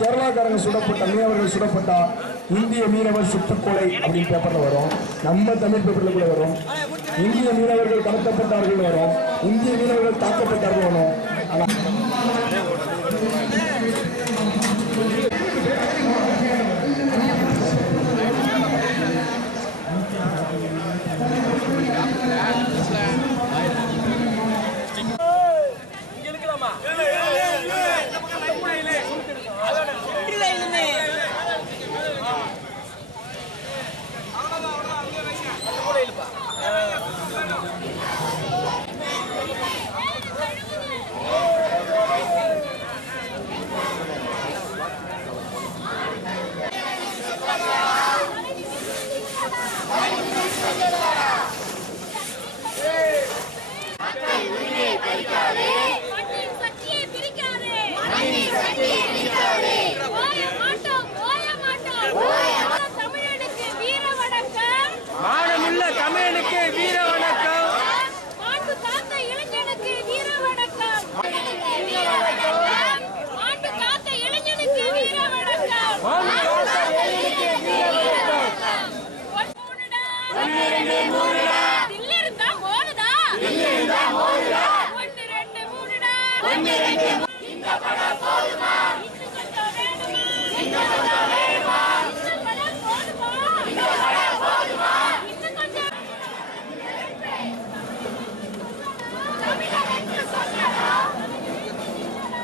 கேரளாக்காரங்க சுடப்பட்ட மீனவர்கள் சுடப்பட்டா இந்திய மீனவர் சுட்டுக்கொலை அப்படின்னு பேப்பர்ல வரும். நம்ம தமிழ் பேப்பர்ல கூட வரும். இந்திய மீனவர்கள் கடத்தப்பட்டார்கள் வரும். இந்திய மீனவர்கள் தாக்கப்பட்டார்கள் வரும். ஆனா தமிழனுக்கு வீர வணக்கம். மாட்டு காத்த இளைஞனுக்கு வீர வணக்கம். மாட்டு காத்த இளைஞனுக்கு வீர வணக்கம். தில்லி இருந்தா மோதுதா. ஒன்னு ரெண்டு மூணுடா. இந்த படம் போதுமா? இன்னும் கொஞ்சம் வேணுமா? இன்னும் கொஞ்சம் வேணுமா? இந்த படம் போதுமா? இந்த படம் போதுமா? இன்னும் கொஞ்சம்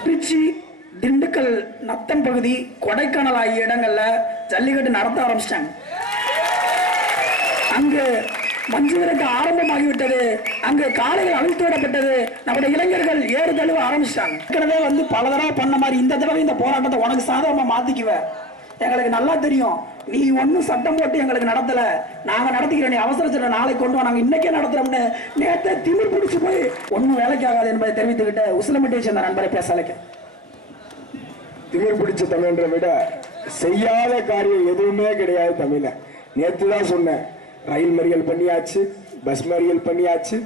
திருச்சி, திண்டுக்கல், நத்தம் பகுதி, கொடைக்கானல் ஆகிய இடங்கள்ல ஜல்லிக்கட்டு நடத்த ஆரம்பிச்சிட்டாங்க. அங்கு மஞ்சு விரட்டு ஆரம்பமாகிவிட்டது. அங்கு காலையில் அவிழ்த்து விடப்பட்டது. நம்முடைய இளைஞர்கள் ஏறு தழுவ ஆரம்பிச்சிட்டாங்க. ஏற்கனவே பல தடவை பண்ண மாதிரி இந்த தடவை இந்த போராட்டத்தை உனக்கு சாதகமா மாத்திக்குவ. எங்களுக்கு நல்லா தெரியும், நீ ஒன்னும் சட்டம் போட்டு எங்களுக்கு நடத்தல, நாங்க நடத்திக்கிறோம், நீ அவசர நாளை கொண்டு வா, நாங்க இன்னைக்கே நடத்துறோம்னு நேற்று திமிர் பிடிச்சு போய் ஒன்னும் வேலைக்கு ஆகாது என்பதை தெரிவித்துக்கிட்டு உசிலம்பட்டியை சேர்ந்த நண்பரை பேசலைக்கு. திமிர் பிடிச்ச தமிழரை விட செய்யாத காரியம் எதுவுமே கிடையாது தமிழ. நேற்று தான் சொன்னேன், ரயில் மறியல் பண்ணியாச்சு, பஸ் மறியல் பண்ணியாச்சு,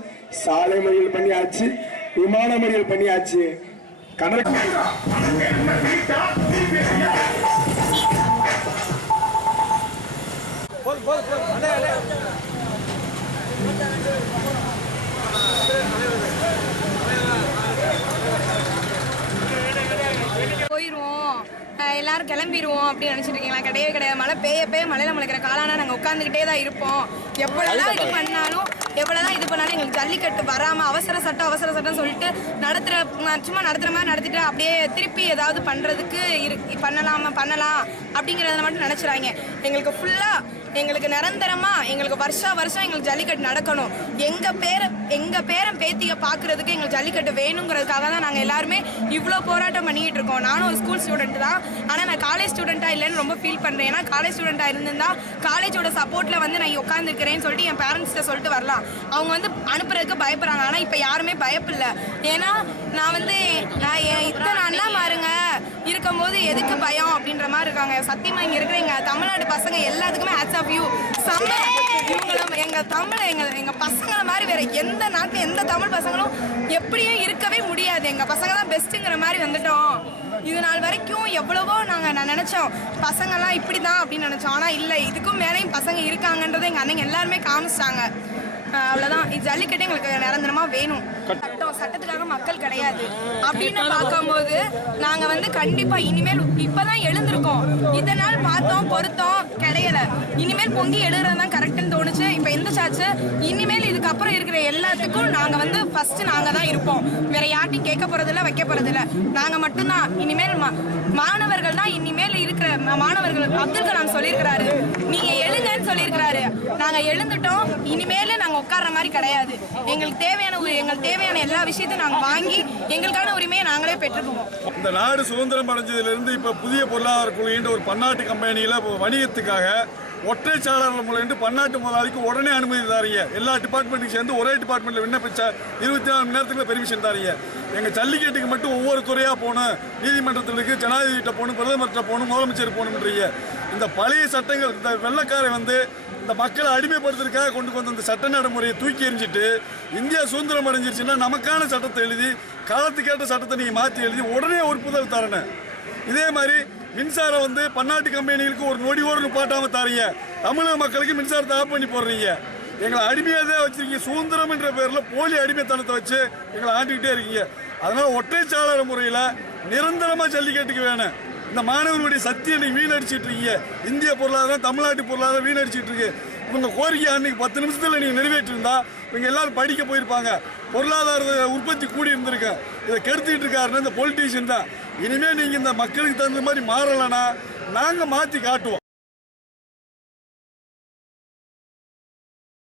சாலை மறியல் பண்ணியாச்சு, விமான மறியல் பண்ணியாச்சு. போயிருவோம், எல்லாரும் கிளம்பிடுவோம் அப்படின்னு நினைச்சிட்டு இருக்கீங்களா? கிடையவே கிடையாது. மழை பெய்ய மழையில முளைக்கிற காலானா நாங்கள் உட்காந்துக்கிட்டே தான் இருப்போம். எவ்வளோதான் இது பண்ணாலும் எங்களுக்கு ஜல்லிக்கட்டு வராமல் அவசர சட்டம் சொல்லிட்டு சும்மா நடத்துகிற மாதிரி நடத்திட்டு அப்படியே திருப்பி ஏதாவது பண்ணுறதுக்கு பண்ணலாம் அப்படிங்கிறத மட்டும் நினச்சிடாங்க. எங்களுக்கு ஃபுல்லாக எங்களுக்கு நிரந்தரமா எங்களுக்கு வருஷம் எங்களுக்கு ஜல்லிக்கட்டு நடக்கணும். எங்க பேரன் பேத்திய பாக்குறதுக்கு எங்களுக்கு ஜல்லிக்கட்டு வேணுங்கிறதுக்காக தான் நாங்க எல்லாருமே இவ்வளோ போராட்டம் பண்ணிட்டு இருக்கோம். நானும் ஒரு ஸ்கூல் ஸ்டூடெண்ட் தான், ஆனா நான் காலேஜ் ஸ்டூடெண்டா இல்லைன்னு ரொம்ப ஃபீல் பண்றேன். ஏன்னா காலேஜ் ஸ்டூடெண்டா இருந்திருந்தா காலேஜோட சப்போர்ட்ல நான் உட்காந்துருக்கிறேன்னு சொல்லிட்டு என் பேரண்ட்ஸ்ட சொல்லிட்டு வரலாம். அவங்க அனுப்புறதுக்கு பயப்படுறாங்க. ஆனா இப்ப யாருமே பயப்பில்லை. ஏன்னா நான் இத்தனை அண்ணா மாருங்க இருக்கும்போது எதுக்கு பயம் அப்படின்ற மாதிரி இருக்காங்க. சத்தியமா இங்க இருக்கிற எங்க தமிழ்நாடு பசங்க எல்லாத்துக்குமே ஹேட்ஸ் ஆஃப் யூ. எங்க பசங்களை மாதிரி வேற எந்த நாட்டுல எந்த தமிழ் பசங்களும் எப்படியும் இருக்கவே முடியாது. எங்க பசங்க தான் பெஸ்ட்ங்கிற மாதிரி வந்துட்டோம். இது நாள் வரைக்கும் எவ்வளவோ நான் நினைச்சோம் பசங்கள்லாம் இப்படிதான் அப்படின்னு நினைச்சோம். ஆனா இல்லை, இதுக்கும் மேலேயும் பசங்க இருக்காங்கன்றதை எங்க அண்ணங்க எல்லாருமே காமிச்சிட்டாங்க. அவ்வளவுதான். இது ஜல்லிக்கட்டு எங்களுக்கு நிரந்தரமா வேணும். சட்டத்துக்காக மக்கள் கிடையாது அப்படின்னு பார்க்கும்போது நாங்க கண்டிப்பா இனிமேல் இப்பதான் எழுந்திருக்கோம். இதனால் பார்த்தோம் பொருத்தம் கிடையல. இனிமேல் பொங்கி எழுதுறதுதான் கரெக்ட்னு தோணுச்சு. இப்ப எந்த சாச்சு இனிமேல் இதுக்கப்புறம் இருக்கிற எல்லாத்துக்கும் நாங்க ஃபர்ஸ்ட் நாங்க தான் இருப்போம். வேற யார்ட்டையும் கேட்க போறதில்ல, வைக்க போறதில்ல. நாங்க மட்டும்தான் இனிமேல் மாணவர்கள் தான். இனிமேல் இருக்கிற மாணவர்கள் அப்துல் கலாம் சொல்லியிருக்கிறாரு, நீங்க எழுங்கன்னு சொல்லியிருக்கிறாரு. நாங்க எழுந்துட்டோம். இனிமேல நாங்க உட்கார்ற மாதிரி கிடையாது. எங்களுக்கு தேவையான எல்லா விஷயத்தையும் நாங்க வாங்கி எங்களுக்கான உரிமையை நாங்களே பெற்றுக்குவோம். இந்த நாடு சுதந்திரம் அடைஞ்சதிலிருந்து இப்ப புதிய பொருளாதார கொள்கைன்ற ஒரு பன்னாட்டு கம்பெனியில வணிகத்துக்காக ஒற்றை சாளர்கள் மூலம் பன்னாட்டு முதலாளிக்கு உடனே அனுமதி தாரீங்க. எல்லா டிபார்ட்மெண்ட்டுக்கு சேர்ந்து ஒரே டிபார்ட்மெண்ட்ல விண்ணப்பிச்சா 24 மணி நேரத்துக்குள்ள பெர்மிஷன் தாரீங்க. எங்க ஜல்லிக்கட்டுக்கு மட்டும் ஒவ்வொரு துறையா போகணும், நீதிமன்றத்திற்கு, ஜனாதிபதிகிட்ட போகணும், பிரதமர்கிட்ட போகணும், முதலமைச்சர் போகணும்ன்றீங்க. இந்த பழைய சட்டங்கள் இந்த வெள்ளக்காரை வந்து இந்த மக்களை அடிமைப்படுத்துறதுக்காக கொண்டு வந்த இந்த சட்ட நடைமுறையை தூக்கி எறிஞ்சிட்டு இந்தியா சுதந்திரம் அடைஞ்சிருச்சுன்னா நமக்கான சட்டத்தை எழுதி காலத்துக்கேற்ற சட்டத்தை நீங்கள் மாற்றி எழுதி உடனே ஒப்புதல் தரணும். இதே மாதிரி மின்சாரம் வந்து பன்னாட்டு கம்பெனிகளுக்கு ஒரு நொடியோடு நிப்பாட்டாமல் தரீங்க, தமிழக மக்களுக்கு மின்சாரத்தை ஆஃப் பண்ணி போடுறீங்க. எங்களை அடிமையாக தான் வச்சிருக்கீங்க. சுதந்திரம் என்ற பேரில் போலி அடிமைத்தனத்தை வச்சு எங்களை ஆண்டுக்கிட்டே இருக்கீங்க. அதனால் ஒற்றைச்சாளர் முறையில் நிரந்தரமாக ஜல்லிக்கட்டுக்கு வேணும். இந்த மாணவர்களுடைய சக்தியை வீணடிச்சிட்டு இருக்கீங்க. இந்திய பொருளாதாரம் தமிழ்நாட்டு பொருளாதாரம் வீணடிச்சிட்டு இருக்கு. உங்க கோரிக்கை அன்னைக்கு 10 நிமிஷத்தில் நீங்கள் நிறைவேற்றிருந்தா இவங்க எல்லாரும் படிக்க போயிருப்பாங்க. பொருளாதார உற்பத்தி கூடி இருந்திருக்கு. இதை கெடுத்துட்டு இருக்காருன்னா இந்த பொலிட்டீஷியன் தான். இனிமேல் நீங்கள் இந்த மக்களுக்கு தகுந்த மாதிரி மாறலைன்னா நாங்கள் மாற்றி காட்டுவோம்.